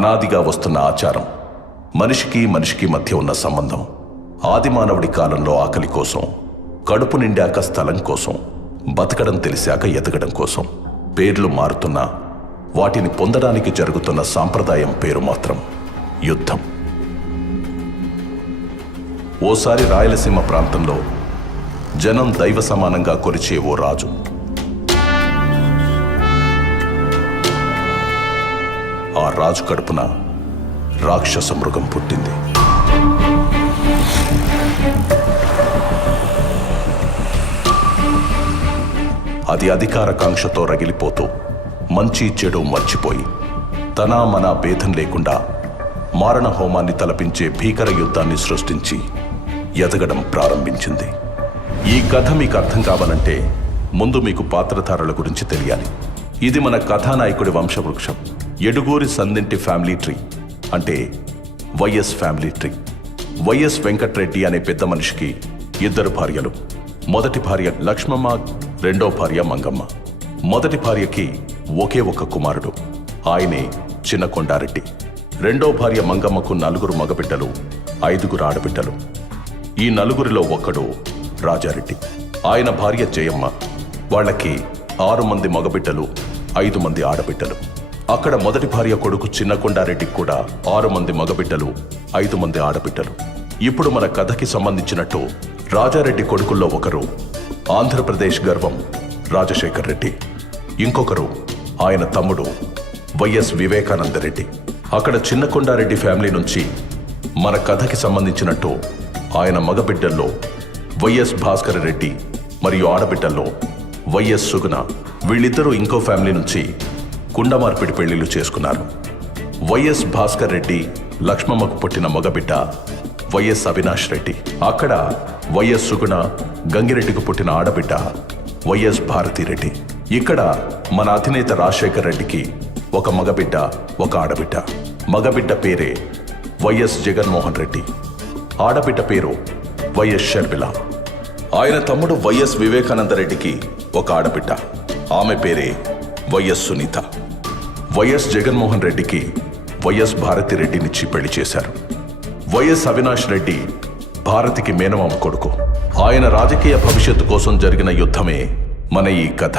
అనాదిగా వస్తున్న ఆచారం, మనిషికి మనిషికి మధ్య ఉన్న సంబంధం. ఆదిమానవుడి కాలంలో ఆకలి కోసం, కడుపు నిండాక స్థలం కోసం, బతకడం తెలిసాక ఎదగడం కోసం. పేర్లు మారుతున్నా వాటిని పొందడానికి జరుగుతున్న సాంప్రదాయం పేరు మాత్రం యుద్ధం. ఓసారి రాయలసీమ ప్రాంతంలో జనం దైవ సమానంగా కొలిచే ఓ రాజు. ఆ రాజు కడుపున రాక్షస మృగం పుట్టింది. అది అధికారకాంక్షతో రగిలిపోతూ మంచి చెడు మర్చిపోయి తన మన భేదం లేకుండా మారణ హోమాన్ని తలపించే భీకర యుద్ధాన్ని సృష్టించి ఎదగడం ప్రారంభించింది. ఈ కథ మీకు అర్థం కావాలంటే ముందు మీకు పాత్రధారుల గురించి తెలియాలి. ఇది మన కథానాయకుడి వంశవృక్షం. ఎడుగూరి సందింటి ఫ్యామిలీ ట్రీ, అంటే YS family tree. YS Venkatreddy అనే పెద్ద మనిషికి 2 భార్యలు. మొదటి భార్య లక్ష్మమ్మ, రెండో భార్య మంగమ్మ. మొదటి భార్యకి ఒకే ఒక కుమారుడు, ఆయనే చిన్న కొండారెడ్డి. రెండో భార్య మంగమ్మకు 4 మగబిడ్డలు, 5 ఆడబిడ్డలు. ఈ 4 ఒకడు రాజారెడ్డి. ఆయన భార్య జయమ్మ. వాళ్ళకి 6 మంది మగబిడ్డలు, 5 మంది ఆడబిడ్డలు. అక్కడ మొదటి భార్య కొడుకు చిన్న కొండారెడ్డికి కూడా 6 మంది మగబిడ్డలు, 5 మంది ఆడబిడ్డలు. ఇప్పుడు మన కథకి సంబంధించినట్టు రాజారెడ్డి కొడుకుల్లో ఒకరు ఆంధ్రప్రదేశ్ గర్వం రాజశేఖర్ రెడ్డి, ఇంకొకరు ఆయన తమ్ముడు వైఎస్ వివేకానందరెడ్డి. అక్కడ చిన్న కొండారెడ్డి ఫ్యామిలీ నుంచి మన కథకి సంబంధించినట్టు ఆయన మగబిడ్డల్లో వైఎస్ భాస్కర్ రెడ్డి మరియు ఆడబిడ్డల్లో వైఎస్ సుగుణ. వీళ్ళిద్దరూ ఇంకో ఫ్యామిలీ నుంచి కుండమార్పిడి పెళ్లిళ్లు చేసుకున్నారు. వైఎస్ భాస్కర్ రెడ్డి లక్ష్మమ్మకు పుట్టిన మగబిడ్డ వైఎస్ అవినాష్ రెడ్డి. అక్కడ వైఎస్ సుగుణ గంగిరెడ్డికి పుట్టిన ఆడబిడ్డ వైఎస్ భారతిరెడ్డి. ఇక్కడ మన అధినేత రాజశేఖర్ రెడ్డికి ఒక మగబిడ్డ, ఒక ఆడబిడ్డ. మగబిడ్డ పేరే వైఎస్ జగన్మోహన్ రెడ్డి, ఆడబిడ్డ పేరు వైఎస్ షర్మిల. ఆయన తమ్ముడు వైఎస్ వివేకానందరెడ్డికి ఒక ఆడబిడ్డ, ఆమె పేరే వైఎస్ సునీత. వైఎస్ జగన్మోహన్ రెడ్డికి వైఎస్ భారతిరెడ్డినిచ్చి పెళ్లి చేశారు. వైఎస్ అవినాష్ రెడ్డి భారతికి మేనమామ కొడుకు. ఆయన రాజకీయ భవిష్యత్తు కోసం జరిగిన యుద్ధమే మన ఈ కథ.